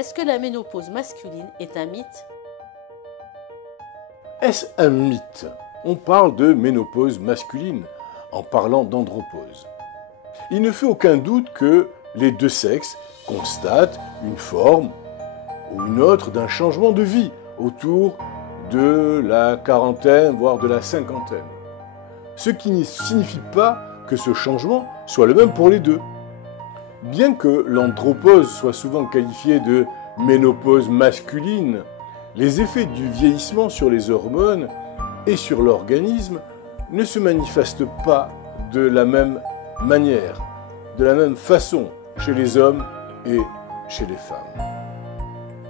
est-ce que la ménopause masculine est un mythe? Est-ce un mythe? On parle de ménopause masculine en parlant d'andropause. Il ne fait aucun doute que les deux sexes constatent une forme ou une autre d'un changement de vie autour de la quarantaine, voire de la cinquantaine. Ce qui ne signifie pas que ce changement soit le même pour les deux. Bien que l'andropause soit souvent qualifiée de ménopause masculine, les effets du vieillissement sur les hormones et sur l'organisme ne se manifestent pas de la même manière, de la même façon chez les hommes et chez les femmes.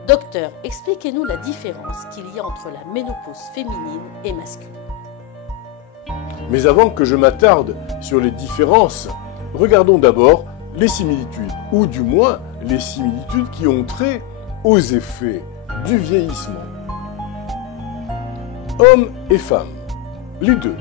Docteur, expliquez-nous la différence qu'il y a entre la ménopause féminine et masculine. Mais avant que je m'attarde sur les différences, regardons d'abord les similitudes, ou du moins les similitudes qui ont trait aux effets du vieillissement. Hommes et femmes, les deux,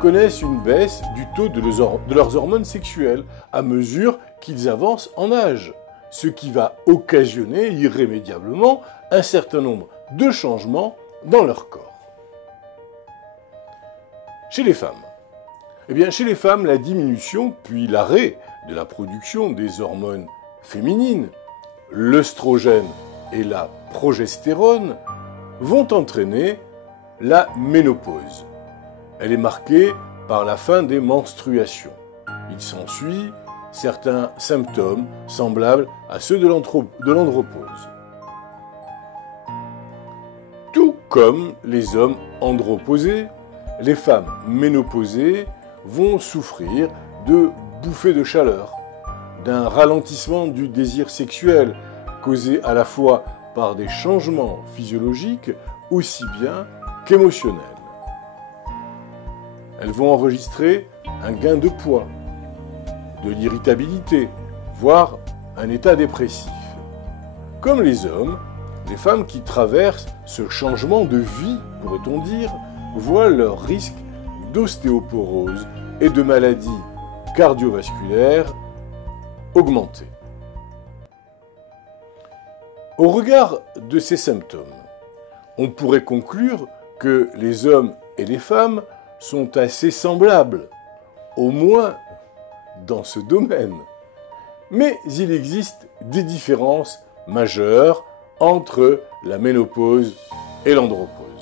connaissent une baisse du taux de leurs hormones sexuelles à mesure qu'ils avancent en âge, ce qui va occasionner irrémédiablement un certain nombre de changements dans leur corps. Chez les femmes, chez les femmes, la diminution puis l'arrêt de la production des hormones féminines, l'œstrogène et la progestérone, vont entraîner la ménopause. Elle est marquée par la fin des menstruations. Il s'ensuit certains symptômes semblables à ceux de l'andropause. Tout comme les hommes androposés, les femmes ménopausées vont souffrir de bouffées de chaleur, d'un ralentissement du désir sexuel causé à la fois par des changements physiologiques aussi bien qu'émotionnels. Elles vont enregistrer un gain de poids, de l'irritabilité, voire un état dépressif. Comme les hommes, les femmes qui traversent ce changement de vie, pourrait-on dire, voient leur risque d'ostéoporose et de maladies cardiovasculaires augmenter. Au regard de ces symptômes, on pourrait conclure que les hommes et les femmes sont assez semblables, au moins dans ce domaine. Mais il existe des différences majeures entre la ménopause et l'andropause.